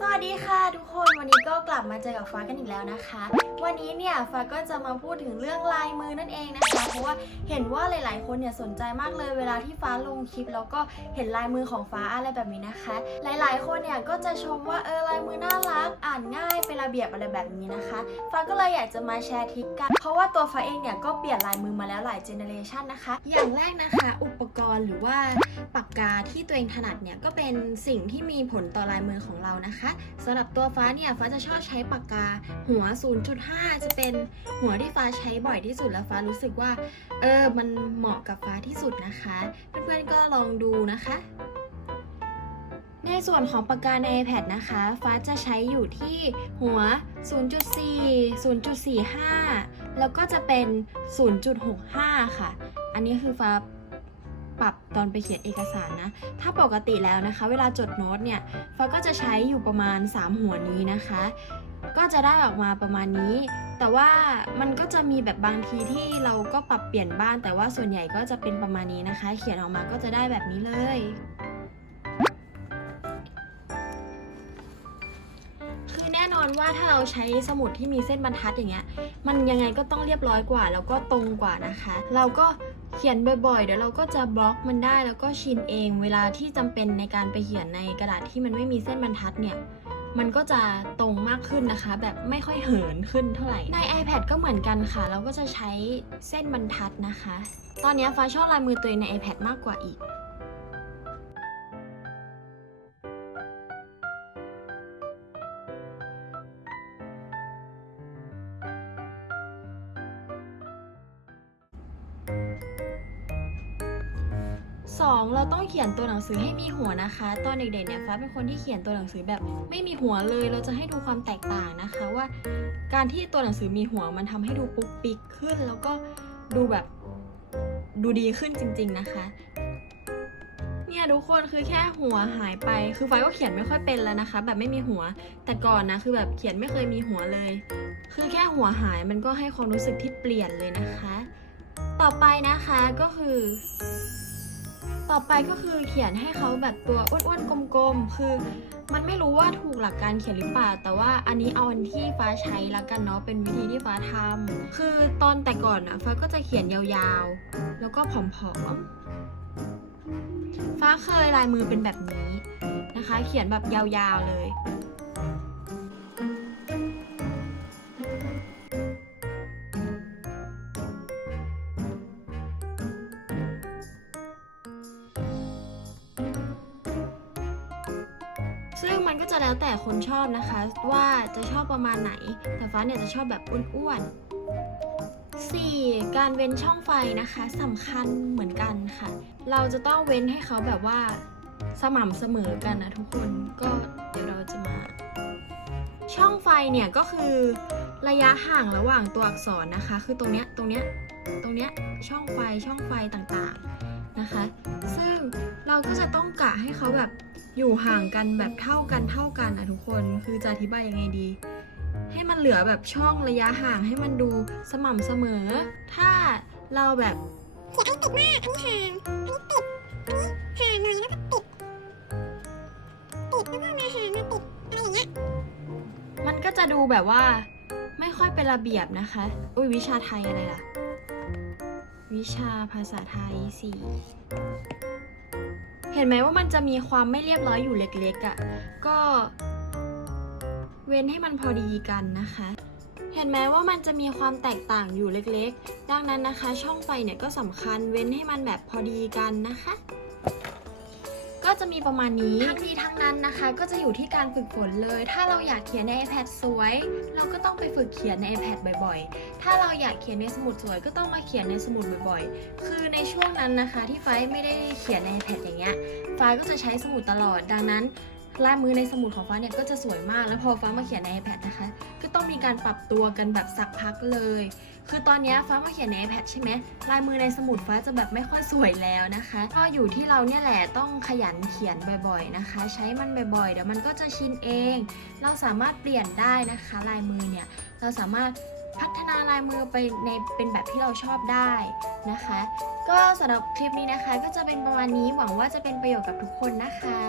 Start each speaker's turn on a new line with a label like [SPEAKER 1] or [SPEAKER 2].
[SPEAKER 1] สวัสดีค่ะทุกคนวันนี้ก็กลับมาเจอกับฟ้ากันอีกแล้วนะคะ วันนี้เนี่ยฟ้าก็จะมาพูดถึงเรื่องลายมือนั่นเองนะคะ เพราะว่าเห็นว่าหลายๆ คนเนี่ยสนใจมากเลยเวลาที่ฟ้าลงคลิป แล้วก็เห็นลายมือของฟ้าอะไรแบบนี้นะคะ หลายๆ คนเนี่ยก็จะชมว่าเออลายมือน่ารักอ่านง่าย ระเบียบอะไรแบบนี้นะคะฟ้าก็เลยอยากจะมาแชร์ทริคกัน เพราะว่าตัวฟ้าเองเนี่ยก็เปลี่ยนลายมือมาแล้วหลายเจเนอเรชันนะคะ อย่างแรกนะคะ อุปกรณ์หรือว่าปากกาที่ตัวเองถนัดเนี่ยก็เป็นสิ่งที่มีผลต่อลายมือของเรานะคะสำหรับตัวฟ้าเนี่ยฟ้าจะชอบใช้ปากกาหัว 0.5 จะเป็นหัวที่ฟ้าใช้บ่อยที่สุดแล้วฟ้ารู้สึกว่าเออมันเหมาะกับฟ้าที่สุดนะคะ เพื่อนๆก็ลองดูนะคะ ในส่วนของปากกาใน iPad นะคะ ฟ้าจะใช้อยู่ที่หัว 0.4 0.45 แล้วก็จะเป็น 0.65 ค่ะ อันนี้คือฟ้าปรับตอนไปเขียนเอกสารนะ ถ้าปกติแล้วนะคะ เวลาจดโน้ตเนี่ย ฟ้าก็จะใช้อยู่ประมาณ 3 หัวนี้นะคะ ก็จะได้ออกมาประมาณนี้ แต่ว่ามันก็จะมีแบบบางทีที่เราก็ปรับเปลี่ยนบ้าง แต่ว่าส่วนใหญ่ก็จะเป็นประมาณนี้นะคะ เขียนออกมาก็จะได้แบบนี้เลย อนว่าถ้าเราใช้สมุดที่มีเส้นบรรทัดอย่างเงี้ย มันยังไงก็ต้องเรียบร้อยกว่า แล้วก็ตรงกว่านะคะ เราก็เขียนบ่อยๆ เดี๋ยวเราก็จะบล็อกมันได้แล้วก็ชินเอง เวลาที่จำเป็นในการไปเขียนในกระดาษที่มันไม่มีเส้นบรรทัดเนี่ยมันก็จะตรงมากขึ้นนะคะ แบบไม่ค่อยเหินขึ้นเท่าไหร่ ใน iPad ก็เหมือนกันค่ะ เราก็จะใช้เส้นบรรทัดนะคะ ตอนนี้ฟ้าชอบลายมือตัวเองใน iPad มากกว่าอีก สองเราต้องเขียนตัวหนังสือให้มีหัวนะคะ ตอนเด็กๆเนี่ยฟ้าเป็นคนที่เขียนตัวหนังสือแบบไม่มีหัวเลย เราจะให้ดูความแตกต่างนะคะว่า การที่ตัวหนังสือมีหัวมันทำให้ดูปุ๊กปิ๊กขึ้น แล้วก็ดูแบบดูดีขึ้นจริง ๆนะคะเนี่ยทุกคนคือแค่หัวหายไป คือไฟก็เขียนไม่ค่อยเป็นแล้วนะคะ แบบไม่มีหัว แต่ก่อนนะคือแบบเขียนไม่เคยมีหัวเลย คือแค่หัวหายมันก็ให้ความรู้สึกที่เปลี่ยนเลยนะคะ ต่อไปนะคะก็คือ ต่อไปก็คือเขียนให้เขาแบบตัวอ้วนๆกลมๆ คือ มันไม่รู้ว่าถูกหลักการเขียนหรือเปล่า แต่ว่าอันนี้เอาอันที่ฟ้าใช้ละกันเนาะ เป็นวิธีที่ฟ้าทำคือตอนแต่ก่อนอะฟ้าก็จะเขียนยาวๆ แล้วก็ผอมๆ ฟ้าเคยลายมือเป็นแบบนี้นะคะ เขียนแบบยาวๆเลย ซึ่งมันก็จะแล้วแต่คนชอบนะคะ ว่าจะชอบประมาณไหน แต่ฟ้าเนี่ยจะชอบแบบอ้วนๆ 4. การเว้นช่องไฟนะคะสำคัญเหมือนกันค่ะ เราจะต้องเว้นให้เขาแบบว่าสม่ำเสมอกันนะทุกคนก็เดี๋ยวเราจะมา ช่องไฟเนี่ยก็คือระยะห่างระหว่างตัวอักษรนะคะ คือตรงเนี้ยตรงเนี้ยตรงเนี้ยช่องไฟช่องไฟต่างๆนะคะ ซึ่งเราก็จะต้องกะให้เขาแบบ อยู่ห่างกันแบบเท่ากันเท่ากันนะทุกคนคือจะอธิบายยังไงดี ให้มันเหลือแบบช่องระยะห่างให้มันดูสม่ำเสมอ ถ้าเราแบบเขียนอันนี้ติดมาก อันนี้ห่าง อันนี้ติด อันนี้ห่างหน่อยแล้วก็ติด ติดแล้วก็มาห่างมาติดอะไรอย่างเงี้ย มันก็จะดูแบบว่า ไม่ค่อยเป็นระเบียบนะคะ อุ้ยวิชาไทยอะไรล่ะ วิชาภาษาไทยสี่ เห็นไหมว่ามันจะมีความไม่เรียบร้อยอยู่เล็กๆอะ่ะ ก็ เว้นให้มันพอดีกันนะคะ เห็นไหมว่ามันจะมีความแตกต่างอยู่เล็กๆ ดังนั้นนะคะ ช่องไฟเนี่ยก็สำคัญเว้นให้มันแบบพอดีกันนะคะ ก็จะมีประมาณนี้ทั้งนี้ทั้งนั้นนะคะ ก็จะอยู่ที่การฝึกฝนเลย ถ้าเราอยากเขียนใน iPad สวย เราก็ต้องไปฝึกเขียนใน iPad บ่อยๆ ถ้าเราอยากเขียนในสมุดสวย ก็ต้องมาเขียนในสมุดบ่อยๆ คือในช่วงนั้นนะคะที่ไฟไม่ได้เขียนใน iPad อย่างเงี้ยฟ้าก็จะใช้สมุดตลอด ดังนั้น ลายมือในสมุดของฟ้าเนี่ยก็จะสวยมาก แล้วพอฟ้ามาเขียนใน iPad นะคะ ก็ต้องมีการปรับตัวกันแบบสักพักเลย คือตอนนี้ฟ้ามาเขียนใน iPad ใช่ไหมลายมือในสมุดฟ้าจะแบบไม่ค่อยสวยแล้วนะคะ ก็อยู่ที่เราเนี่ยแหละต้องขยันเขียนบ่อยๆนะคะ ใช้มันบ่อยๆ เดี๋ยวมันก็จะชินเอง เราสามารถเปลี่ยนได้นะคะ ลายมือเนี่ยเราสามารถพัฒนาลายมือไปในเป็นแบบที่เราชอบได้นะคะ ก็สำหรับคลิปนี้นะคะก็จะเป็นประมาณนี้หวังว่าจะเป็นประโยชน์กับทุกคนนะคะ